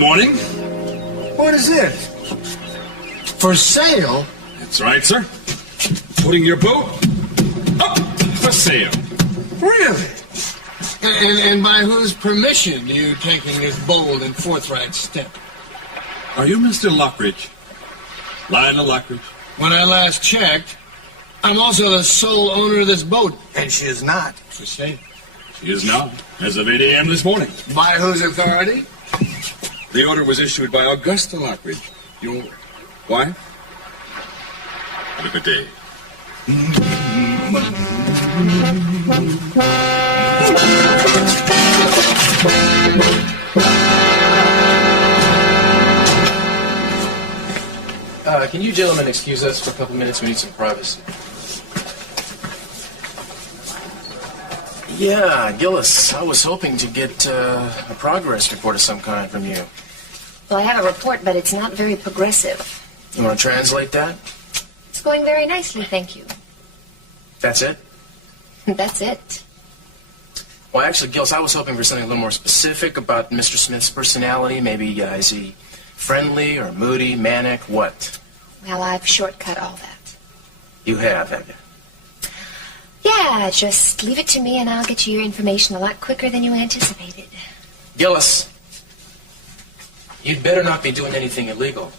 Good morning. What is it? For sale? That's right, sir. Putting your boat up for sale. Really? And by whose permission are you taking this bold and forthright step? Are you Mr. Lockridge? Lionel Lockridge? When I last checked, I'm also the sole owner of this boat, and she is not for sale. She is now, as of 8 a.m. this morning. By whose authority? The order was issued by Augusta Lockridge, your wife. Have a good day. Can you gentlemen excuse us for a couple minutes? We need some privacy. Yeah, Gillis, I was hoping to get a progress report of some kind from you. Well, I have a report, but it's not very progressive. You want to translate that? It's going very nicely, thank you. That's it? That's it. Well, actually, Gillis, I was hoping for something a little more specific about Mr. Smith's personality. Maybe, is he friendly or moody, manic, what? Well, I've shortcut all that. You have you? Yeah, just leave it to me and I'll get you your information a lot quicker than you anticipated. Gillis, you'd better not be doing anything illegal.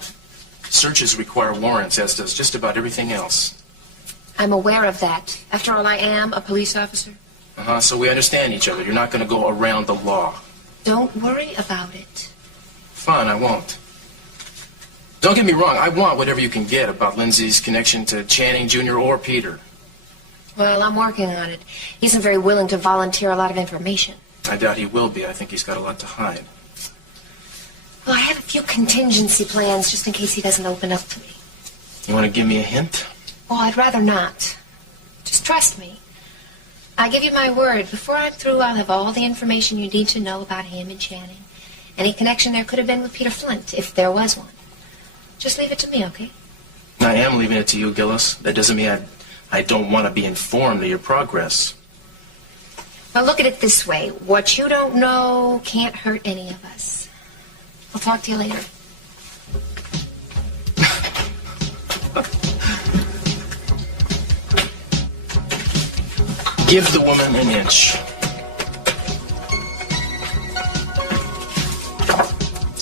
Searches require warrants, as does just about everything else. I'm aware of that. After all, I am a police officer. So we understand each other. You're not going to go around the law. Don't worry about it. Fine, I won't. Don't get me wrong, I want whatever you can get about Lindsay's connection to Channing Jr. or Peter. Well, I'm working on it. He isn't very willing to volunteer a lot of information. I doubt he will be. I think he's got a lot to hide. Well, I have a few contingency plans just in case he doesn't open up to me. You want to give me a hint? Oh, I'd rather not. Just trust me. I give you my word. Before I'm through, I'll have all the information you need to know about him and Channing. Any connection there could have been with Peter Flint, if there was one. Just leave it to me, okay? I am leaving it to you, Gillis. That doesn't mean I don't want to be informed of your progress. Well, look at it this way. What you don't know can't hurt any of us. I'll talk to you later. Give the woman an inch.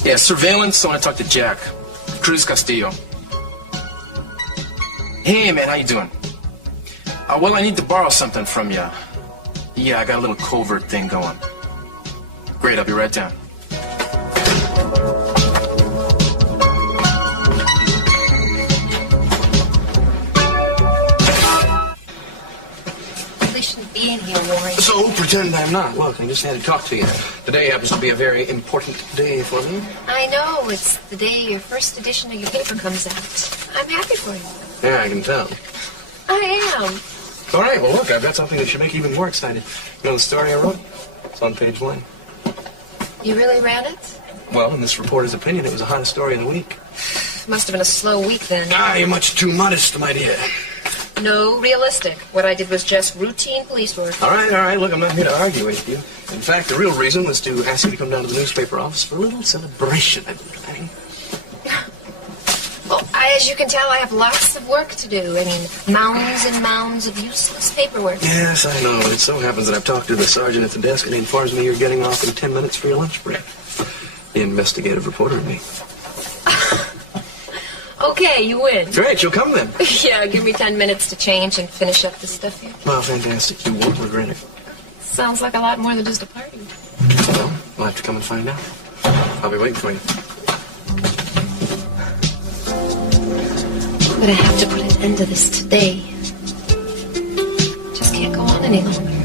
Yeah, surveillance. I want to talk to Jack. Cruz Castillo. Hey, man, how you doing? Well, I need to borrow something from you. Yeah, I got a little covert thing going. Great, I'll be right down. We shouldn't be in here, Warren. So, pretend I'm not. Look, I just had to talk to you. Today happens to be a very important day for me. I know. It's the day your first edition of your paper comes out. I'm happy for you. Yeah, I can tell. I am. All right, well, look, I've got something that should make you even more excited. You know the story I wrote? It's on page 1. You really ran it? Well, in this reporter's opinion, it was the hottest story of the week. Must have been a slow week then. You're much too modest, my dear. No, realistic. What I did was just routine police work. All right, look, I'm not here to argue with you. In fact, the real reason was to ask you to come down to the newspaper office for a little celebration I've been planning. Well, as you can tell, I have lots of work to do. I mean, mounds and mounds of useless paperwork. Yes, I know. It so happens that I've talked to the sergeant at the desk, and he informs me you're getting off in 10 minutes for your lunch break. The investigative reporter and me. Okay, you win. Great, you'll come then. Yeah, give me 10 minutes to change and finish up this stuff here. Well, fantastic. You won't regret it. Sounds like a lot more than just a party. Well, we'll have to come and find out. I'll be waiting for you. I'm gonna have to put an end to this today. Just can't go on any longer.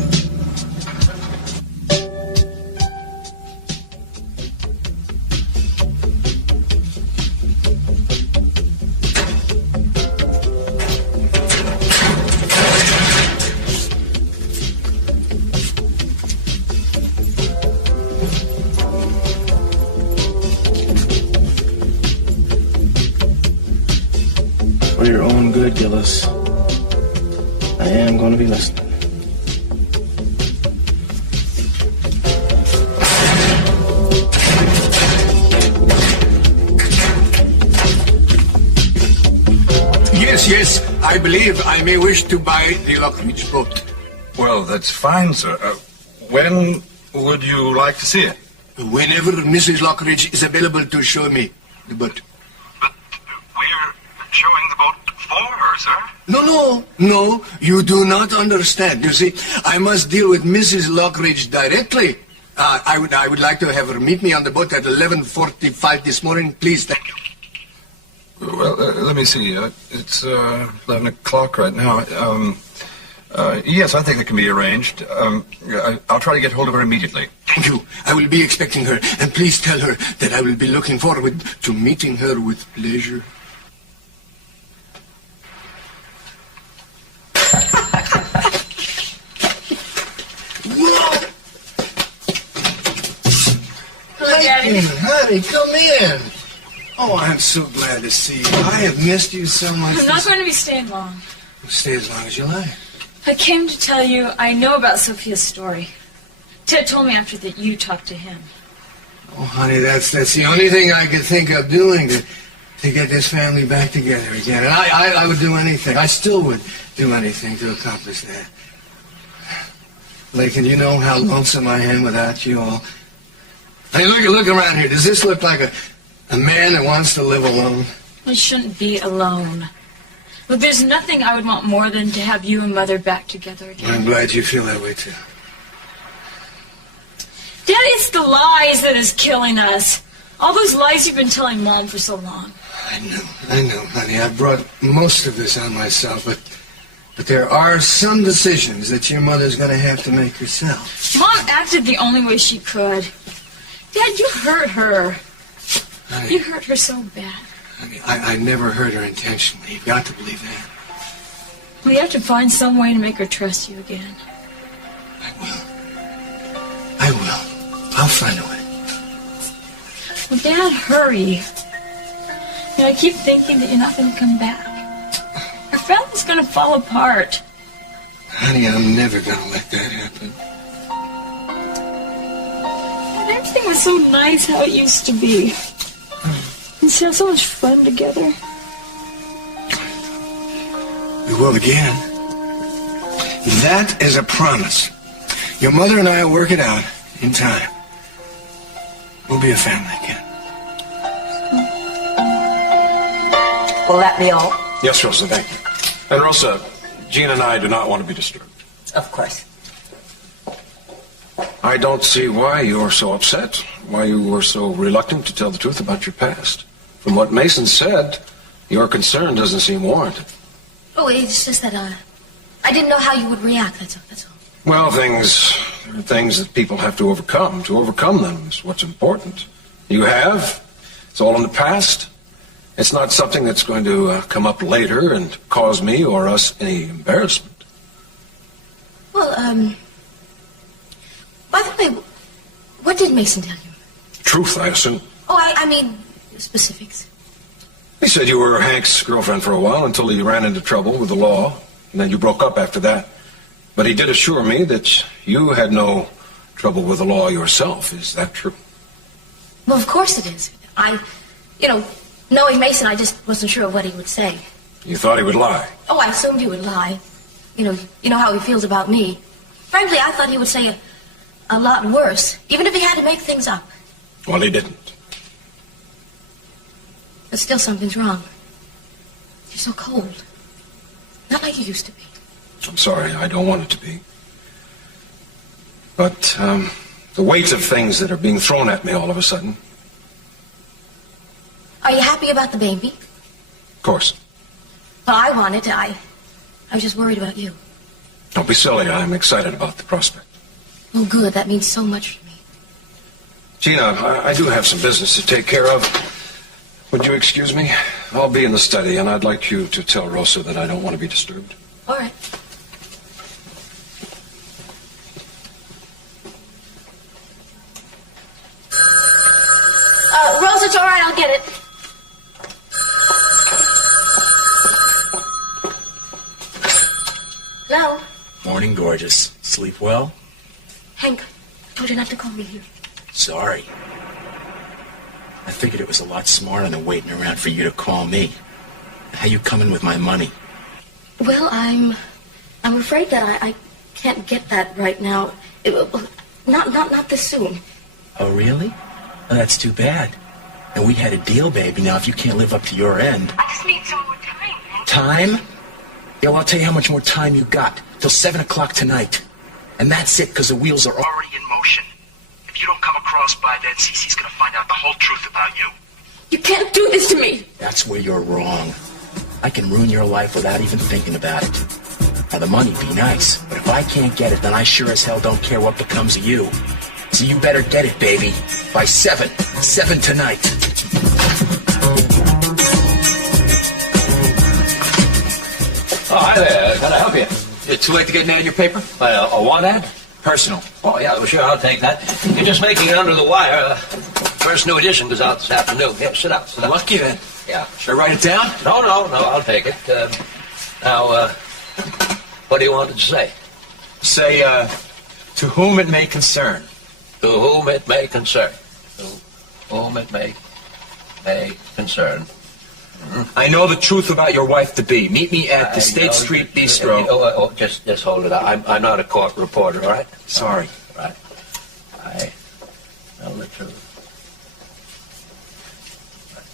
For your own good, Gillis, I am going to be listening. Yes, I believe I may wish to buy the Lockridge boat. Well, that's fine, sir. When would you like to see it? Whenever Mrs. Lockridge is available to show me the boat. But we're showing the boat for her, sir. No, you do not understand. You see, I must deal with Mrs. Lockridge directly. I would like to have her meet me on the boat at 11:45 this morning, please. Thank you. Well, let me see. It's 11 o'clock right now. Yes, I think it can be arranged. I'll try to get hold of her immediately. Thank you. I will be expecting her, and please tell her that I will be looking forward to meeting her with pleasure. Whoa! Hello, Daddy. Honey, come in. Oh, I'm so glad to see you. I have missed you so much. I'm not going to be staying long. Stay as long as you like. I came to tell you I know about Sophia's story. Ted told me after that you talked to him. Oh, honey, that's the only thing I could think of doing to get this family back together again. And I would do anything. I still would do anything to accomplish that. Lakin, you know how lonesome I am without you all. Hey, look around here. Does this look like a man that wants to live alone? I shouldn't be alone. Look, there's nothing I would want more than to have you and Mother back together again. I'm glad you feel that way, too. Daddy, it's the lies that is killing us. All those lies you've been telling Mom for so long. I know, honey. I've brought most of this on myself, but there are some decisions that your mother's going to have to make herself. Mom acted the only way she could. Dad, you hurt her. Honey, you hurt her so bad. Honey, I never hurt her intentionally. You've got to believe that. We have to find some way to make her trust you again. I will. I'll find a way. Well, Dad, hurry. You know, I keep thinking that you're not going to come back. Our family's going to fall apart. Honey, I'm never going to let that happen. And everything was so nice how it used to be. We used to have so much fun together. We will again. That is a promise. Your mother and I will work it out in time. We'll be a family again. Will that be all? Yes, Rosa, thank you. And Rosa, Jean and I do not want to be disturbed. Of course. I don't see why you're so upset, why you were so reluctant to tell the truth about your past. From what Mason said, your concern doesn't seem warranted. Oh, it's just that, I didn't know how you would react, that's all. Well, there are things that people have to overcome. To overcome them is what's important. You have. It's all in the past. It's not something that's going to come up later and cause me or us any embarrassment. Well, by the way, what did Mason tell you? Truth, I assume. Oh, I mean, specifics. He said you were Hank's girlfriend for a while until he ran into trouble with the law, and then you broke up after that. But he did assure me that you had no trouble with the law yourself. Is that true? Well, of course it is. Knowing Mason, I just wasn't sure of what he would say. You thought he would lie? Oh, I assumed he would lie. You know how he feels about me. Frankly, I thought he would say a lot worse, even if he had to make things up. Well, he didn't. But still something's wrong. You're so cold. Not like you used to be. I'm sorry, I don't want it to be. But the weight of things that are being thrown at me all of a sudden. Are you happy about the baby? Of course. Well, I wanted to. I was just worried about you. Don't be silly. I'm excited about the prospect. Oh, good. That means so much to me. Gina, I do have some business to take care of. Would you excuse me? I'll be in the study, and I'd like you to tell Rosa that I don't want to be disturbed. All right. Rose, it's all right. I'll get it. Hello? Morning, gorgeous. Sleep well? Hank, I told you not to call me here. Sorry. I figured it was a lot smarter than waiting around for you to call me. How you coming with my money? Well, I'm afraid that I can't get that right now. Not this soon. Oh, really? Oh, that's too bad. And we had a deal, baby. Now, if you can't live up to your end... I just need some more time. Time? Yeah, well, I'll tell you how much more time you got. Till 7 o'clock tonight. And that's it, because the wheels are Already in motion. If you don't come across by then, Cece's gonna find out the whole truth about you. You can't do this to me. That's where you're wrong. I can ruin your life without even thinking about it. Now, the money be nice, but if I can't get it, then I sure as hell don't care what becomes of you. So you better get it, baby. By 7. 7 tonight. Oh, hi there. Can I help you? Is it too late to get an ad in your paper? A what ad? Personal. Oh, yeah, well, sure, I'll take that. You're just making it under the wire. First new edition goes out this afternoon. Here, sit down. Lucky then. Yeah. Should I write it down? No, I'll take it. Now, what do you want it to say? Say, to whom it may concern. To whom it may concern. To whom it may concern. Mm-hmm. I know the truth about your wife-to-be. Meet me at the State Street Bistro. Just hold it. I'm not a court reporter, all right? Sorry. All right. I know the truth.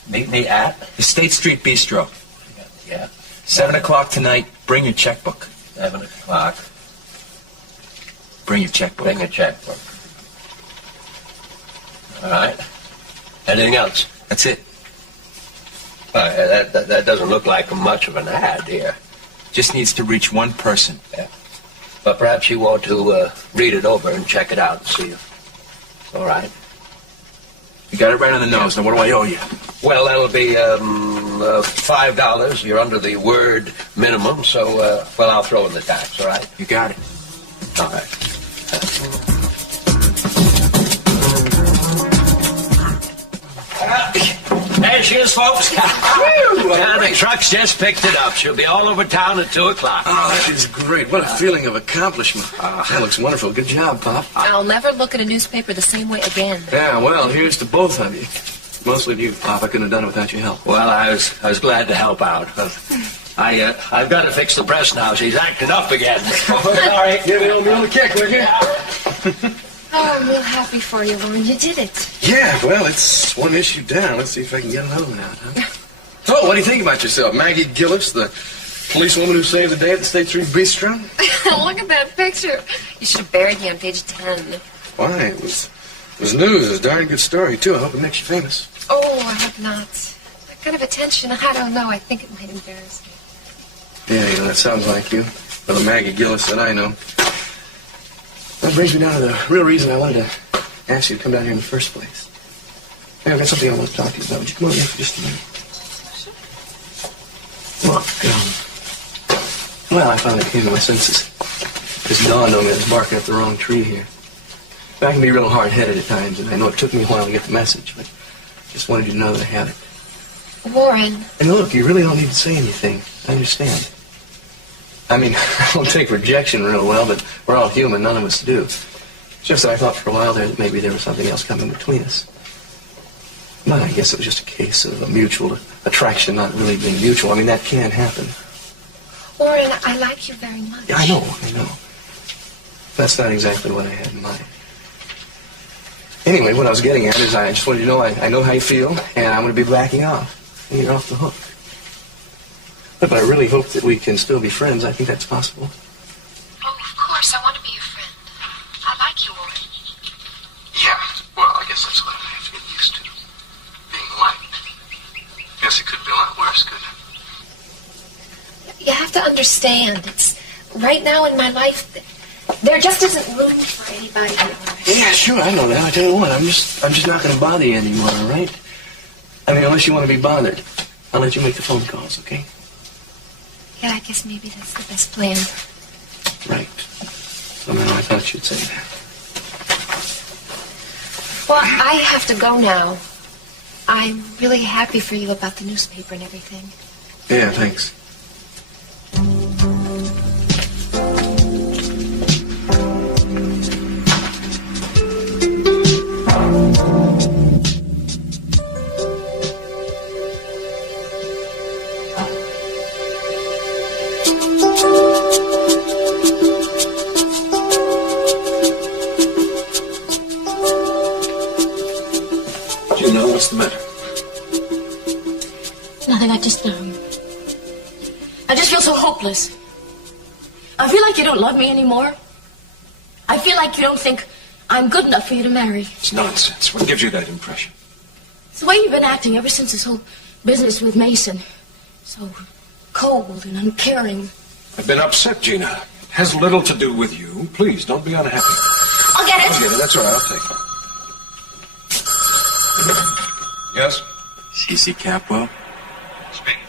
Meet me at? The State Street Bistro. Yeah. 7 o'clock tonight. Bring your checkbook. 7 o'clock. Bring your checkbook. Bring a checkbook. All right. Anything else? That's it. That doesn't look like much of an ad here. Just needs to reach one person. Yeah. But perhaps you want to read it over and check it out and see if... All right. You got it right on the nose. Now, what do I owe you? Well, that'll be $5. You're under the word minimum, so, well, I'll throw in the tax, all right? You got it. All right. There she is, folks. The truck's just picked it up. She'll be all over town at 2 o'clock. Oh, that is great. What a feeling of accomplishment. That looks wonderful. Good job, Pop. I'll never look at a newspaper the same way again. Yeah, well, here's to both of you. Mostly to you, Pop. I couldn't have done it without your help. Well, I was glad to help out. I've got to fix the press now. She's acting up again. Sorry. Give me a kick, will you? Oh, I'm real happy for you, Lauren. You did it. Yeah, well, it's one issue down. Let's see if I can get another one out, huh? So, what do you think about yourself? Maggie Gillis, the policewoman who saved the day at the State Street Bistro? Look at that picture. You should have buried me on page 10. Why? It was news. It was a darn good story, too. I hope it makes you famous. Oh, I hope not. That kind of attention, I don't know. I think it might embarrass me. Yeah, you know, that sounds like you. Or the Maggie Gillis that I know. That brings me down to the real reason I wanted to ask you to come down here in the first place. Hey, I've got something I want to talk to you about. Would you come over here for just a minute? Look, well, I finally came to my senses. It dawned on me I was barking up the wrong tree here. I can be real hard-headed at times, and I know it took me a while to get the message, but just wanted you to know that I had it. Warren. And look, you really don't need to say anything. I understand. I mean, I don't take rejection real well, but we're all human. None of us do. It's just that I thought for a while there that maybe there was something else coming between us. But I guess it was just a case of a mutual attraction not really being mutual. I mean, that can happen. Warren, I like you very much. Yeah, I know. That's not exactly what I had in mind. Anyway, what I was getting at is I just wanted you to know I know how you feel, and I'm going to be backing off. And you're off the hook. But I really hope that we can still be friends. I think that's possible. Oh, of course. I want to be your friend. I like you, Warren. Yeah, well, I guess that's what I have to get used to. Being liked. Guess it could be a lot worse, couldn't it? You have to understand. It's right now in my life, there just isn't room for anybody else. Yeah, sure, I know that. I tell you what, I'm just not going to bother you anymore, all right? I mean, unless you want to be bothered. I'll let you make the phone calls, okay? Yeah, I guess maybe that's the best plan. Right. Somehow I thought you'd say that. Well, I have to go now. I'm really happy for you about the newspaper and everything. Yeah, thanks. What's the matter? Nothing, I just feel so hopeless. I feel like you don't love me anymore. I feel like you don't think I'm good enough for you to marry. It's nonsense. What gives you that impression? It's the way you've been acting ever since this whole business with Mason. So cold and uncaring. I've been upset, Gina. It has little to do with you. Please, don't be unhappy. I'll get it. I'll get it. That's all right. I'll take it. Yes? C.C. Capwell? Speaking.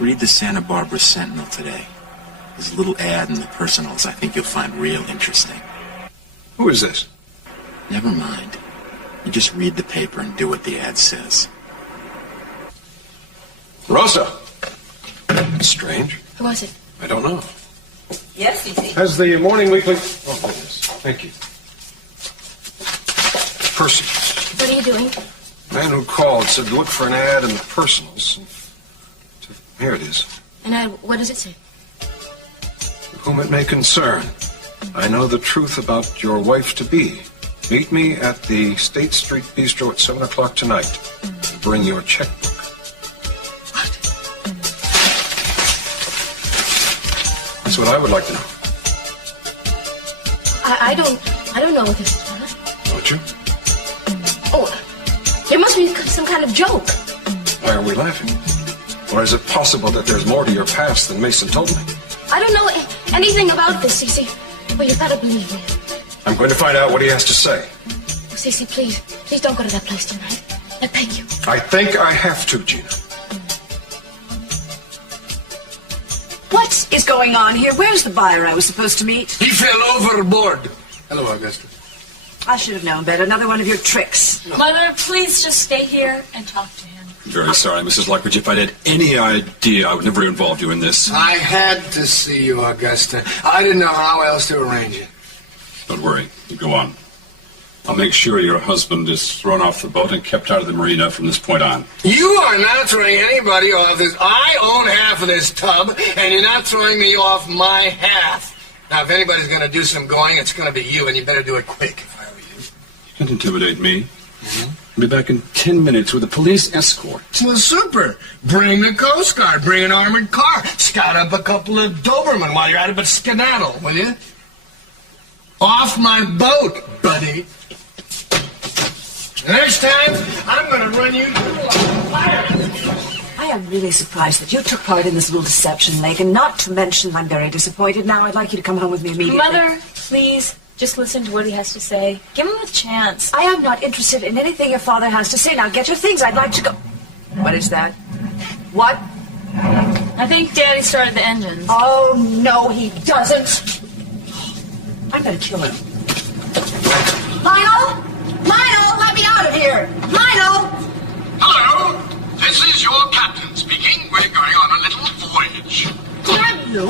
Read the Santa Barbara Sentinel today. There's a little ad in the personals I think you'll find real interesting. Who is this? Never mind. You just read the paper and do what the ad says. Rosa! That's strange. Who was it? I don't know. Yes, C.C. Has the morning weekly... Oh, goodness. Thank you. Personals. What are you doing? The man who called said look for an ad in the personals. Here it is. And what does it say? Whom it may concern. I know the truth about your wife-to-be. Meet me at the State Street Bistro at 7 o'clock tonight. Bring your checkbook. What? That's what I would like to know. I don't know what this is, Father. Don't you? Oh, there must be some kind of joke. Why are we laughing? Or is it possible that there's more to your past than Mason told me? I don't know anything about this, Cece. Well, you better believe me. I'm going to find out what he has to say. Oh, Cece, please don't go to that place tonight. I beg you. I think I have to, Gina. What is going on here? Where's the buyer I was supposed to meet? He fell overboard. Hello, Augusta. I should have known better. Another one of your tricks. Mother, please just stay here and talk to him. I'm very sorry, Mrs. Lockridge. If I'd had any idea, I would never have involved you in this. I had to see you, Augusta. I didn't know how else to arrange it. Don't worry. You go on. I'll make sure your husband is thrown off the boat and kept out of the marina from this point on. You are not throwing anybody off this. I own half of this tub, and you're not throwing me off my half. Now, if anybody's going to do some going, it's going to be you, and you better do it quick if I were you. Don't intimidate me. I'll be back in 10 minutes with a police escort. Well, super. Bring the Coast Guard. Bring an armored car. Scout up a couple of Doberman while you're at it, but skedaddle, will you? Off my boat, buddy. Next time, I'm going to run you through like fire. I am really surprised that you took part in this little deception, Lake, and not to mention I'm very disappointed. Now I'd like you to come home with me immediately. Mother, please, just listen to what he has to say. Give him a chance. I am not interested in anything your father has to say. Now get your things. I'd like to go... What is that? What? I think Daddy started the engines. Oh, no, he doesn't. I'm going to kill him. Lionel? Lionel, let me out of here! Lionel! Hello, this is your captain speaking. We're going on a little voyage. Damn you!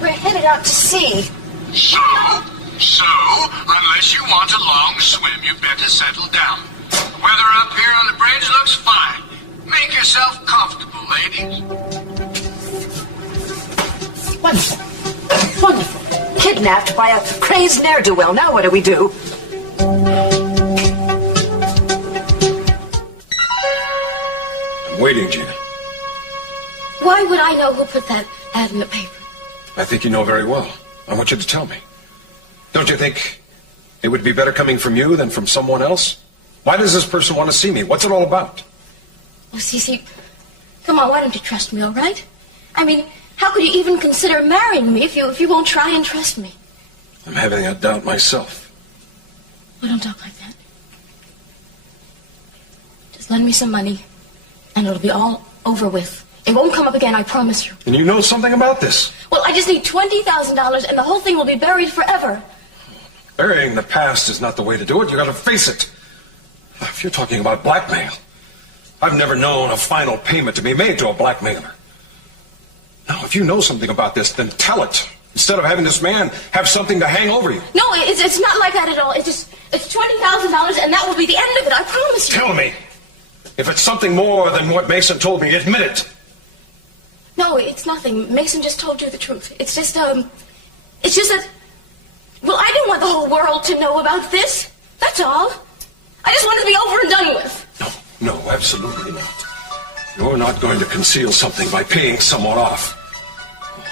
We're headed out to sea. So, unless you want a long swim, you better settle down. The weather up here on the bridge looks fine. Make yourself comfortable, ladies. Wonderful. Wonderful. Kidnapped by a crazed ne'er-do-well. Now what do we do? I'm waiting, Gina. Why would I know who put that ad in the paper? I think you know very well. I want you to tell me. Don't you think it would be better coming from you than from someone else? Why does this person want to see me? What's it all about? Oh, Cece, come on, why don't you trust me, all right? I mean, how could you even consider marrying me if you won't try and trust me? I'm having a doubt myself. Well, don't talk like that. Just lend me some money, and it'll be all over with. It won't come up again, I promise you. And you know something about this. Well, I just need $20,000, and the whole thing will be buried forever. Burying the past is not the way to do it. You gotta face it. If you're talking about blackmail, I've never known a final payment to be made to a blackmailer. Now, if you know something about this, then tell it. Instead of having this man have something to hang over you. No, it's not like that at all. It's $20,000, and that will be the end of it, I promise you. Tell me. If it's something more than what Mason told me, admit it. No, it's nothing. Mason just told you the truth. It's just that... Well, I didn't want the whole world to know about this. That's all. I just wanted to be over and done with. No, No, absolutely not. You're not going to conceal something by paying someone off.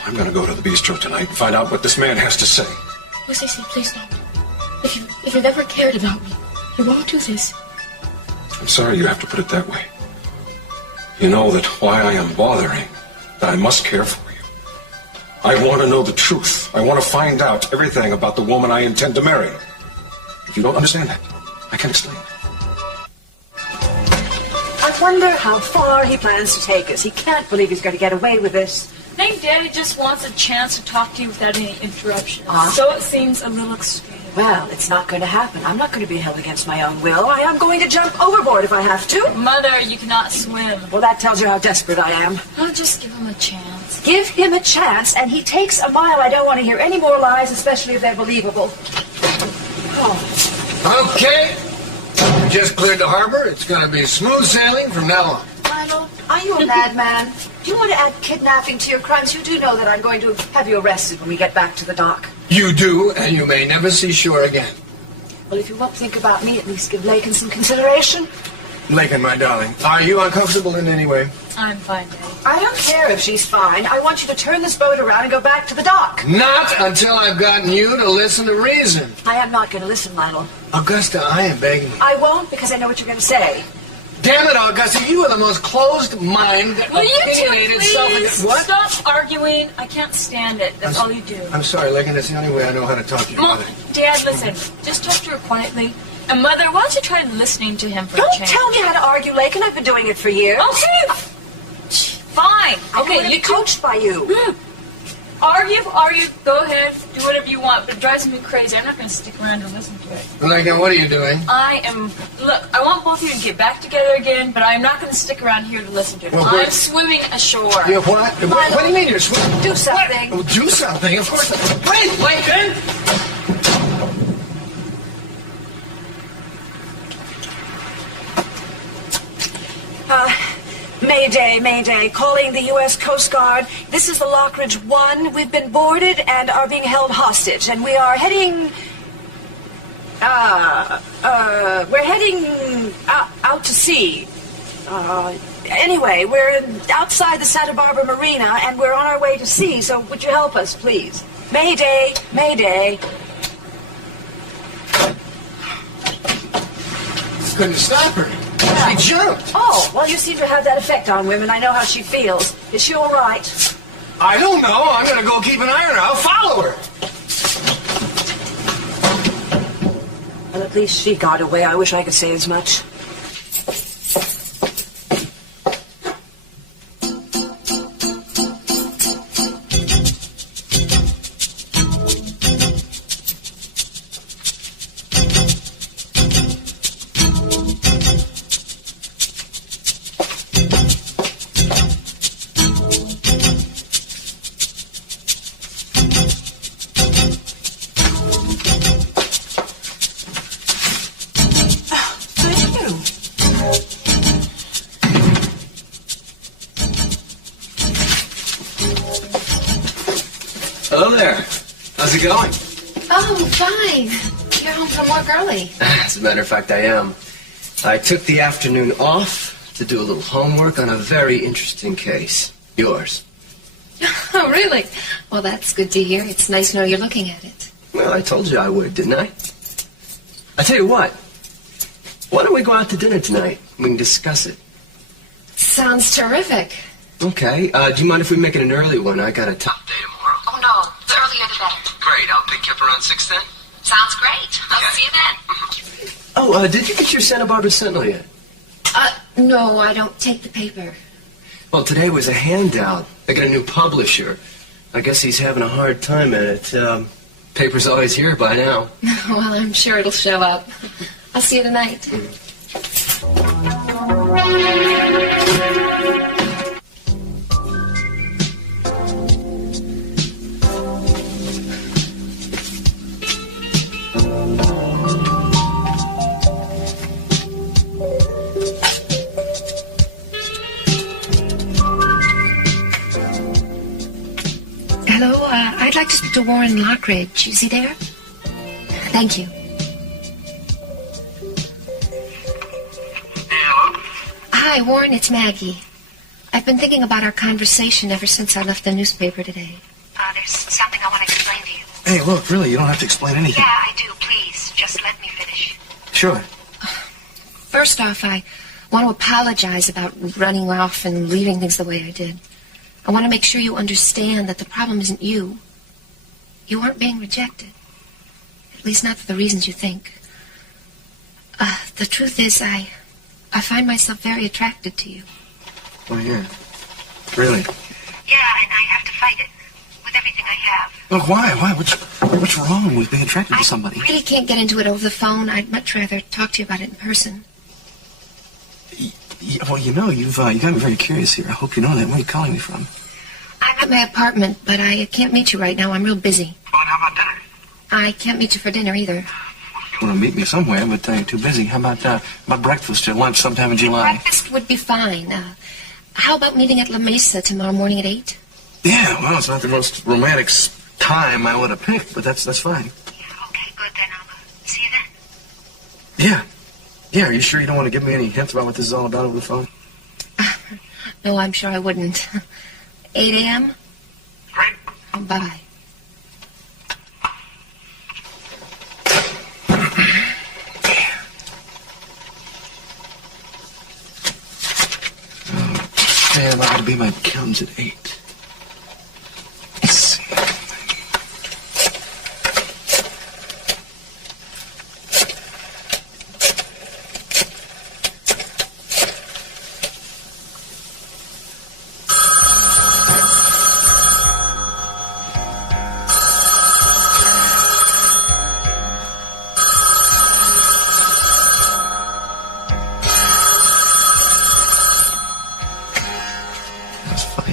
I'm going to go to the bistro tonight and find out what this man has to say. Oh, Cece, please don't. If you've ever cared about me, you won't do this. I'm sorry you have to put it that way. You know that why I am bothering, that I must care for you. I want to know the truth. I want to find out everything about the woman I intend to marry. If you don't understand that, I can explain. I wonder how far he plans to take us. He can't believe he's going to get away with this. I think Daddy just wants a chance to talk to you without any interruptions. So it seems a little extreme. Well, it's not going to happen. I'm not going to be held against my own will. I am going to jump overboard if I have to. Mother, you cannot swim. Well, that tells you how desperate I am. I'll just give him a chance. Give him a chance, and he takes a mile. I don't want to hear any more lies, especially if they're believable. Oh. Okay. We just cleared the harbor. It's going to be smooth sailing from now on. Milo, are you a madman? Do you want to add kidnapping to your crimes? You do know that I'm going to have you arrested when we get back to the dock. You do, and you may never see shore again. Well, if you won't think about me, at least give Lakin some consideration. Lakin, my darling, are you uncomfortable in any way? I'm fine, Daddy. I don't care if she's fine. I want you to turn this boat around and go back to the dock. Not until I've gotten you to listen to reason. I am not going to listen, Lionel. Augusta, I am begging you. I won't, because I know what you're going to say. Damn it, Augusta, you are the most closed-minded, Will you two opinionated, please What? stop arguing? I can't stand it. That's all you do. I'm sorry, Lakin, that's the only way I know how to talk to you Mom, about it. Dad, listen. Just talk to her quietly. And Mother, why don't you try listening to him for a Don't change? tell me how to argue, Lakin. I've been doing it for years. Okay. Fine. I Okay, want to be coached by you. Argue, go ahead, do whatever you want, but it drives me crazy. I'm not going to stick around and listen to it. Lakin, what are you doing? Look, I want both of you to get back together again, but I'm not going to stick around here to listen to it. Well, I'm swimming ashore. You're what? What do you mean you're swimming? Do something. Oh, do something? Of course. Wait, Lakin! Mayday, Mayday, calling the U.S. Coast Guard. This is the Lockridge 1. We've been boarded and are being held hostage, and we are heading... we're heading out to sea. Anyway, we're outside the Santa Barbara Marina, and we're on our way to sea, so would you help us, please? Mayday, Mayday. Couldn't stop her. She jumped. Oh, well, you seem to have that effect on women. I know how she feels. Is she all right? I don't know. I'm going to go keep an eye on her. I'll follow her. Well, at least she got away. I wish I could say as much. Hello there. How's it going? Oh, fine. You're home from work early. As a matter of fact, I am. I took the afternoon off to do a little homework on a very interesting case. Yours. Oh, really? Well, that's good to hear. It's nice to know you're looking at it. Well, I told you I would, didn't I? I tell you what. Why don't we go out to dinner tonight? We can discuss it. Sounds terrific. Okay. Do you mind if we make it an early one? I got a top day tomorrow. Oh, no. The earlier the better. Great, I'll pick you up around 6 then. Sounds great. I'll see you then. Oh, did you get your Santa Barbara Sentinel yet? No, I don't take the paper. Well, today was a handout. I got a new publisher. I guess he's having a hard time at it. Paper's always here by now. Well, I'm sure it'll show up. I'll see you tonight. Hello, I'd like to speak to Warren Lockridge. Is he there? Thank you. Hello? Hi, Warren, it's Maggie. I've been thinking about our conversation ever since I left the newspaper today. There's something I want to explain to you. Hey, look, really, you don't have to explain anything. Yeah, I do. Please, just let me finish. Sure. First off, I want to apologize about running off and leaving things the way I did. I want to make sure you understand that the problem isn't you. You aren't being rejected. At least not for the reasons you think. The truth is, I find myself very attracted to you. Oh, yeah. Really? Yeah, and I have to fight it with everything I have. Look, why? What's wrong with being attracted to somebody? I really can't get into it over the phone. I'd much rather talk to you about it in person. Well, you know, you've got me very curious here. I hope you know that. Where are you calling me from? I'm at my apartment, but I can't meet you right now. I'm real busy. Well, how about dinner? I can't meet you for dinner either. You want to meet me somewhere, but you're too busy. How about breakfast or lunch sometime in July? Breakfast would be fine. How about meeting at La Mesa tomorrow morning at 8? Yeah, well, it's not the most romantic time I would have picked, but that's fine. Yeah, okay, good. Then I'll see you then. Yeah. Yeah, are you sure you don't want to give me any hints about what this is all about over the phone? No, I'm sure I wouldn't. 8 a.m.? Great. Bye-bye. Man, I ought to be my comes at 8. Let's see.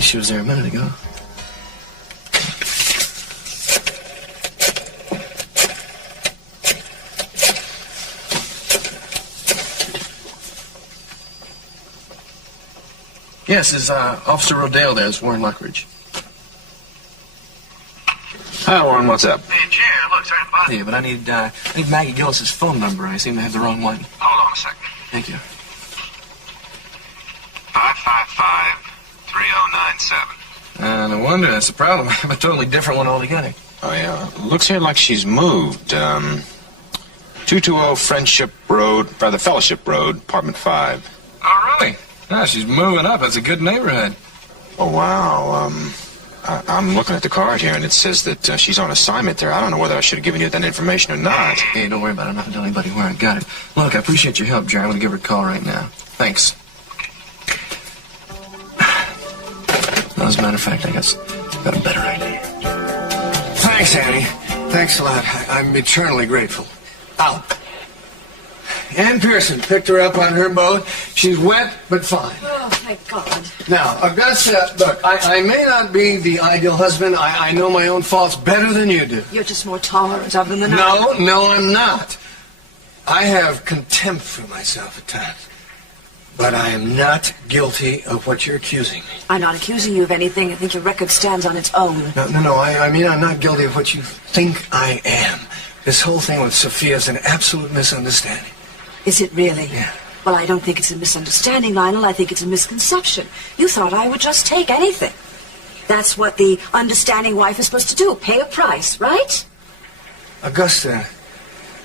She was there a minute ago. Yes, is Officer Rodale there? It's Warren Lockridge. Hi, Warren, what's up? Hey, Jer, look, sorry to bother you. Yeah, but I need Maggie Gillis's phone number. I seem to have the wrong one. Hold on a second. Thank you. 555-3097. No wonder, that's the problem. I have a totally different one altogether. Oh, yeah. Looks here like she's moved. 220 Friendship Road, rather Fellowship Road, apartment 5. Oh, really? Ah, she's moving up. That's a good neighborhood. Oh, wow. I'm looking at the card here, and it says that she's on assignment there. I don't know whether I should have given you that information or not. Hey, don't worry about it. I'm not going to tell anybody where I got it. Look, I appreciate your help, Jerry. I'm going to give her a call right now. Thanks. Well, as a matter of fact, I guess I've got a better idea. Thanks, Annie. Thanks a lot. I'm eternally grateful. Out. Ann Pearson picked her up on her boat. She's wet, but fine. Oh, thank God. Now, Augusta, look, I may not be the ideal husband. I know my own faults better than you do. You're just more tolerant of them than I am. No, I'm not. I have contempt for myself at times. But I am not guilty of what you're accusing me. I'm not accusing you of anything. I think your record stands on its own. No, I mean I'm not guilty of what you think I am. This whole thing with Sophia is an absolute misunderstanding. Is it really? Yeah. Well, I don't think it's a misunderstanding, Lionel. I think it's a misconception. You thought I would just take anything. That's what the understanding wife is supposed to do, pay a price, right? Augusta,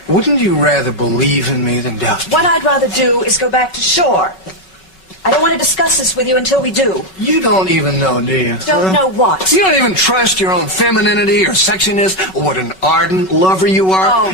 wouldn't you rather believe in me than doubt me? What I'd rather do is go back to shore. I don't want to discuss this with you until we do. You don't even know, do you? Don't know what? You don't even trust your own femininity or sexiness or what an ardent lover you are. Oh.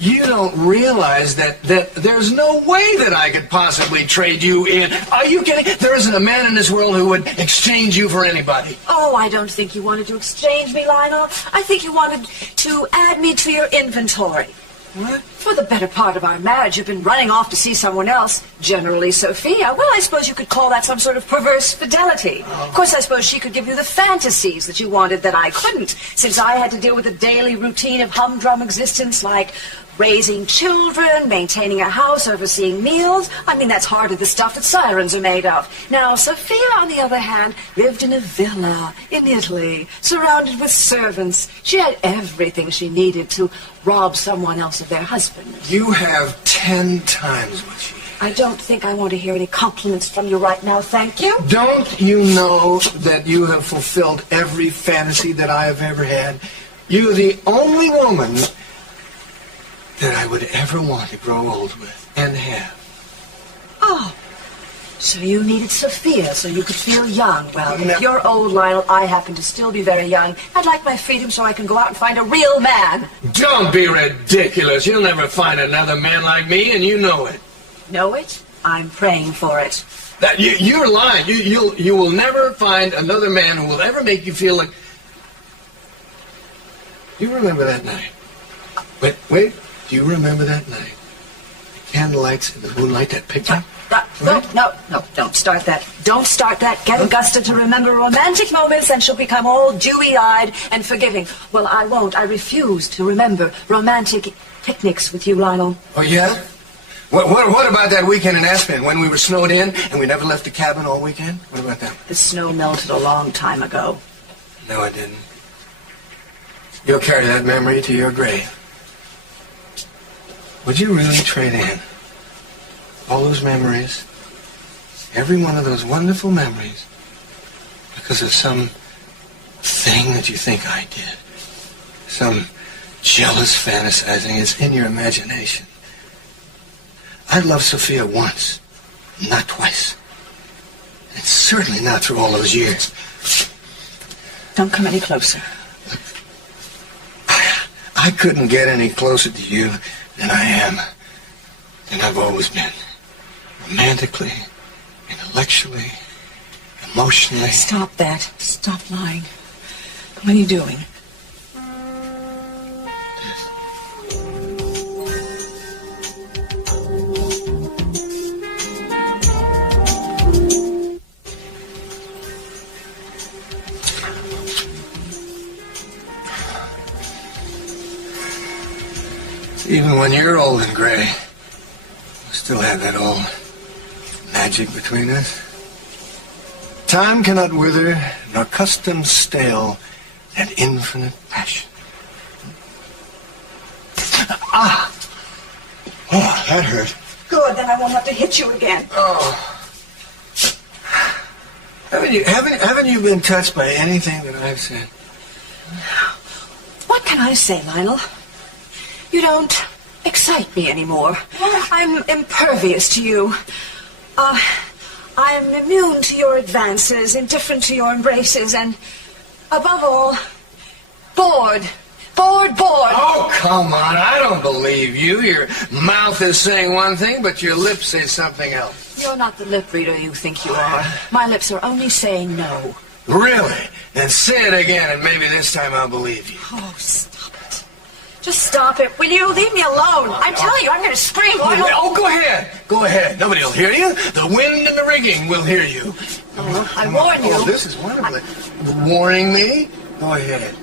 You don't realize that there's no way that I could possibly trade you in. Are you kidding? There isn't a man in this world who would exchange you for anybody. Oh, I don't think you wanted to exchange me, Lionel. I think you wanted to add me to your inventory. What? For the better part of our marriage, you've been running off to see someone else, generally Sophia. Well, I suppose you could call that some sort of perverse fidelity. Oh. Of course, I suppose she could give you the fantasies that you wanted that I couldn't, since I had to deal with the daily routine of humdrum existence like raising children, maintaining a house, overseeing meals. I mean, that's hardly the stuff that sirens are made of. Now, Sophia, on the other hand, lived in a villa in Italy, surrounded with servants. She had everything she needed to rob someone else of their husband. You have 10 times what she has. I don't think I want to hear any compliments from you right now, thank you. Don't you know that you have fulfilled every fantasy that I have ever had? You're the only woman that I would ever want to grow old with and have. Oh, so you needed Sophia so you could feel young. Well, if you're old, Lionel, I happen to still be very young. I'd like my freedom so I can go out and find a real man. Don't be ridiculous. You'll never find another man like me, and you know it. Know it? I'm praying for it. You're lying. You will never find another man who will ever make you feel like... You remember that night? Wait. Do you remember that night? The candlelights and the moonlight, that picture? No, don't start that. Don't start that. Get Augusta to remember romantic moments and she'll become all dewy-eyed and forgiving. Well, I won't. I refuse to remember romantic picnics with you, Lionel. Oh, yeah? What about that weekend in Aspen when we were snowed in and we never left the cabin all weekend? What about that? The snow melted a long time ago. No, it didn't. You'll carry that memory to your grave. Would you really trade in all those memories, every one of those wonderful memories, because of some thing that you think I did? Some jealous fantasizing is in your imagination. I loved Sophia once, not twice. And certainly not through all those years. Don't come any closer. I couldn't get any closer to you than I am, than I've always been. Romantically, intellectually, emotionally. Stop that. Stop lying. What are you doing? Even when you're old and gray, we still have that old magic between us. Time cannot wither, nor custom stale, that infinite passion. Ah! Oh, that hurt. Good, then I won't have to hit you again. Oh. Haven't you been touched by anything that I've said? What can I say, Lionel? You don't excite me anymore. I'm impervious to you. I'm immune to your advances, indifferent to your embraces, and above all, bored. Bored. Oh, come on. I don't believe you. Your mouth is saying one thing, but your lips say something else. You're not the lip reader you think you are. My lips are only saying no. Really? Then say it again, and maybe this time I'll believe you. Oh, stop it. Just stop it, will you? Leave me alone. I'm telling you, I'm going to scream. Oh, go ahead. Go ahead. Nobody will hear you. The wind and the rigging will hear you. I warn you. Oh, this is wonderful. Warning me? Go ahead.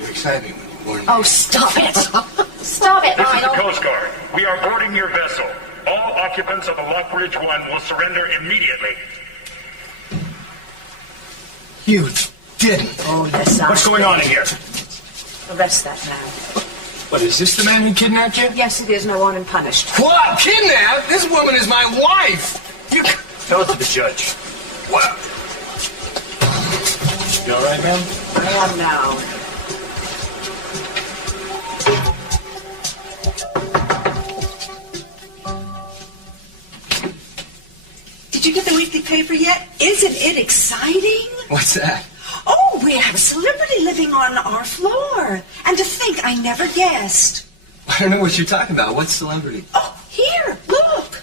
You excite me when you warn me. Oh, stop it. Stop it, This is Lionel. the Coast Guard. We are boarding your vessel. All occupants of the Lockridge One will surrender immediately. You didn't. Oh, yes, I What's going on in here? Arrest that man. What, is this the man who kidnapped you? Yes, it is. No one punished. What? Kidnapped? This woman is my wife. You... Tell it to the judge. What? You all right, ma'am? I am now. Did you get the weekly paper yet? Isn't it exciting? What's that? Oh, we have a celebrity living on our floor. And to think I never guessed. I don't know what you're talking about. What celebrity? Oh, here, look.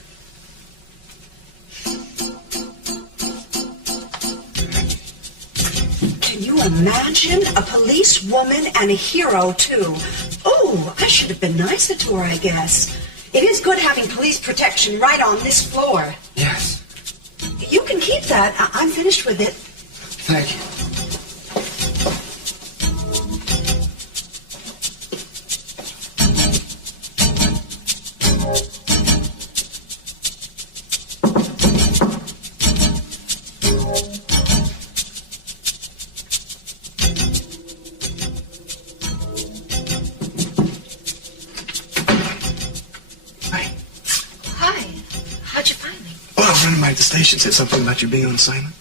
Can you imagine? A policewoman and a hero, too. Oh, I should have been nicer to her, I guess. It is good having police protection right on this floor. Yes. You can keep that. I'm finished with it. Thank you. Hi. friend of mine at the station said something about you being on assignment.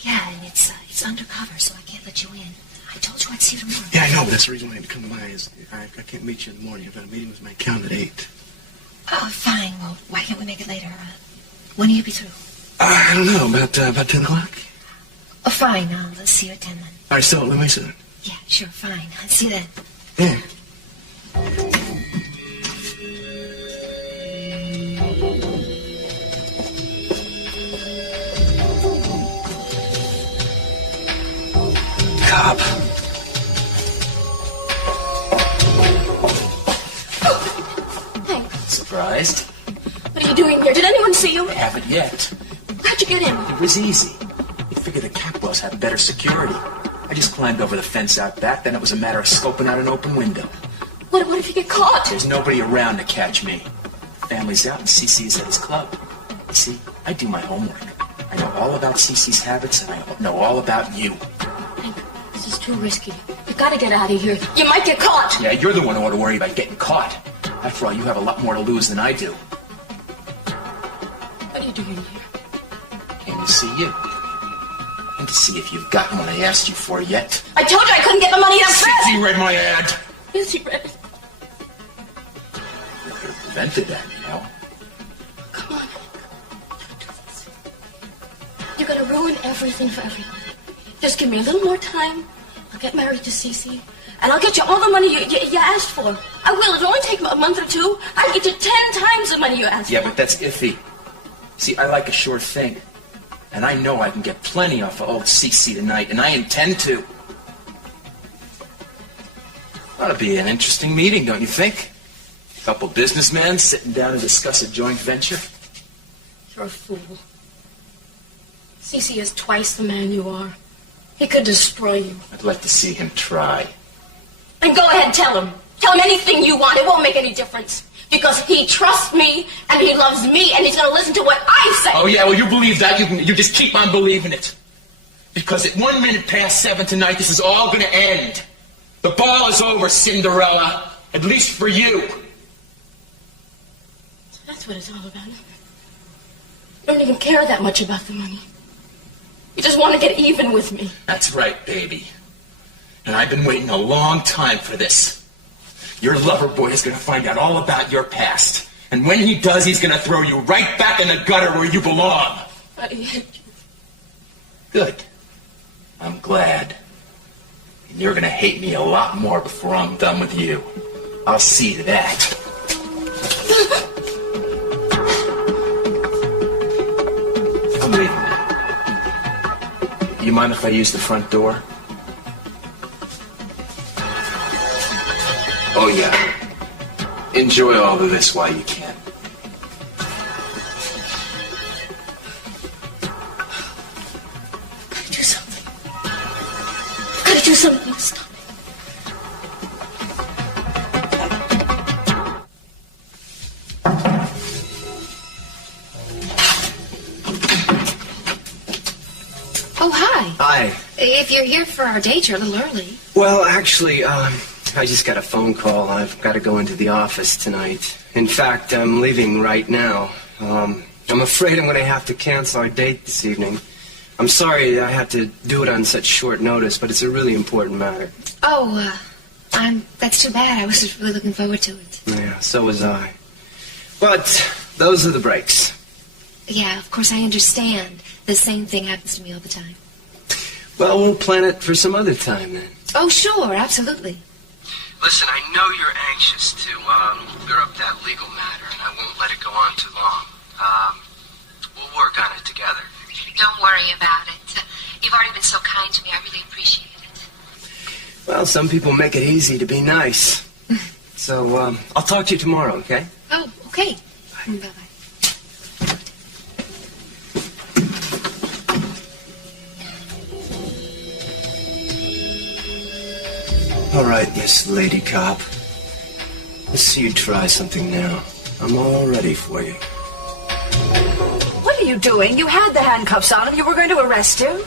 Yeah, and it's undercover, so I can't let you in. I told you I'd see you tomorrow. Yeah, I know, but that's the reason why I had to come by. I can't meet you in the morning. I've got a meeting with my accountant at 8. Oh, fine. Well, why can't we make it later? When will you be through? I don't know, about 10 o'clock. Oh, fine. I'll see you at 10 then. All right, so let me see that. Yeah, sure, fine. I'll see you then. Yeah. Cop. Hank, Surprised? what are you doing here? Did anyone see you? I haven't yet. How'd you get in? It was easy. You figure the Capwells have better security. I just climbed over the fence out back, then it was a matter of scoping out an open window. What if you get caught? There's nobody around to catch me. Family's out and CC's at his club. You see, I do my homework. I know all about CC's habits and I know all about you. Hank, this is too risky. You gotta get out of here. You might get caught. Yeah, you're the one who ought to worry about getting caught. After all, you have a lot more to lose than I do. What are you doing here? Came to see you. And to see if you've gotten what I asked you for yet. I told you I couldn't get the money downstairs. CC read my ad. Yes, he read it. You could have prevented that, you know. Come on. Don't do this. You're gonna ruin everything for everyone. Just give me a little more time. I'll get married to Cece. And I'll get you all the money you asked for. I will. It'll only take a month or two. I'll get you 10 times the money you asked for. Yeah, but that's iffy. See, I like a sure thing. And I know I can get plenty off of old CC tonight, and I intend to. Ought to be an interesting meeting, don't you think? A couple businessmen sitting down to discuss a joint venture. You're a fool. Cece is twice the man you are. He could destroy you. I'd like to see him try. Then go ahead, tell him. Tell him anything you want. It won't make any difference. Because he trusts me, and he loves me, and he's going to listen to what I say. Oh, yeah, well, you believe that. You just keep on believing it. Because at 1 minute past 7 tonight, this is all going to end. The ball is over, Cinderella. At least for you. That's what it's all about. You don't even care that much about the money. You just want to get even with me. That's right, baby. And I've been waiting a long time for this. Your lover boy is going to find out all about your past. And when he does, he's going to throw you right back in the gutter where you belong. I hate you. Good. I'm glad. And you're going to hate me a lot more before I'm done with you. I'll see to that. I'm leaving now. You mind if I use the front door? Oh, yeah. Enjoy all of this while you can. Gotta do something. Gotta do something to stop it. Oh, hi. Hi. If you're here for our date, you're a little early. Well, actually, I just got a phone call. I've got to go into the office tonight. In fact, I'm leaving right now. I'm afraid I'm going to have to cancel our date this evening. I'm sorry I had to do it on such short notice, but it's a really important matter. Oh, that's too bad. I was just really looking forward to it. Yeah, so was I. But those are the breaks. Yeah, of course I understand. The same thing happens to me all the time. Well, we'll plan it for some other time then. Oh, sure, absolutely. Listen, I know you're anxious to clear up that legal matter, and I won't let it go on too long. We'll work on it together. Don't worry about it. You've already been so kind to me. I really appreciate it. Well, some people make it easy to be nice. So, I'll talk to you tomorrow, okay? Oh, okay. Bye-bye. All right, Miss Lady Cop. Let's see you try something now. I'm all ready for you. What are you doing? You had the handcuffs on him. You were going to arrest him.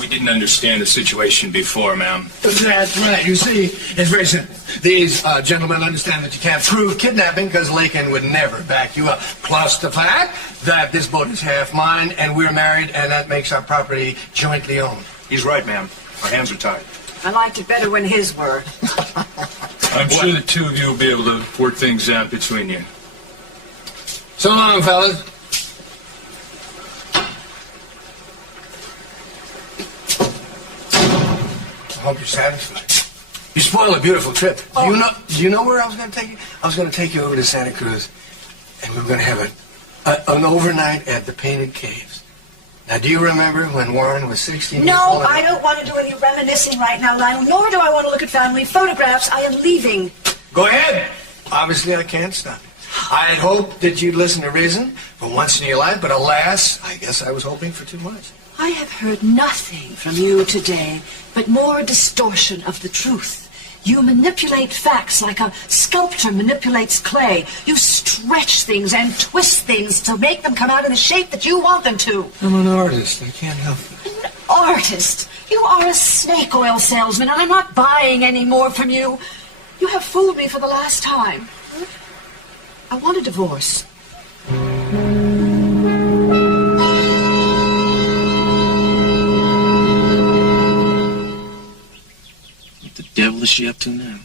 We didn't understand the situation before, ma'am. That's right. You see, it's very simple. These gentlemen understand that you can't prove kidnapping because Lakin would never back you up. Plus the fact that this boat is half mine and we're married, and that makes our property jointly owned. He's right, ma'am. Our hands are tied. I liked it better when his were. I'm sure the two of you will be able to work things out between you. So long, fellas. I hope you're satisfied. You spoiled a beautiful trip. Oh. Do you know where I was going to take you? I was going to take you over to Santa Cruz, and we were going to have an overnight at the Painted Caves. Now, do you remember when Warren was 16 years old? No, I don't want to do any reminiscing right now, Lionel, nor do I want to look at family photographs. I am leaving. Go ahead. Obviously, I can't stop you. I had hoped that you'd listen to reason for once in your life, but alas, I guess I was hoping for too much. I have heard nothing from you today but more distortion of the truth. You manipulate facts like a sculptor manipulates clay. You stretch things and twist things to make them come out in the shape that you want them to. I'm an artist. I can't help it. An artist? You are a snake oil salesman, and I'm not buying any more from you. You have fooled me for the last time. I want a divorce. What the devil is she up to now?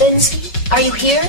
Lindsay, are you here?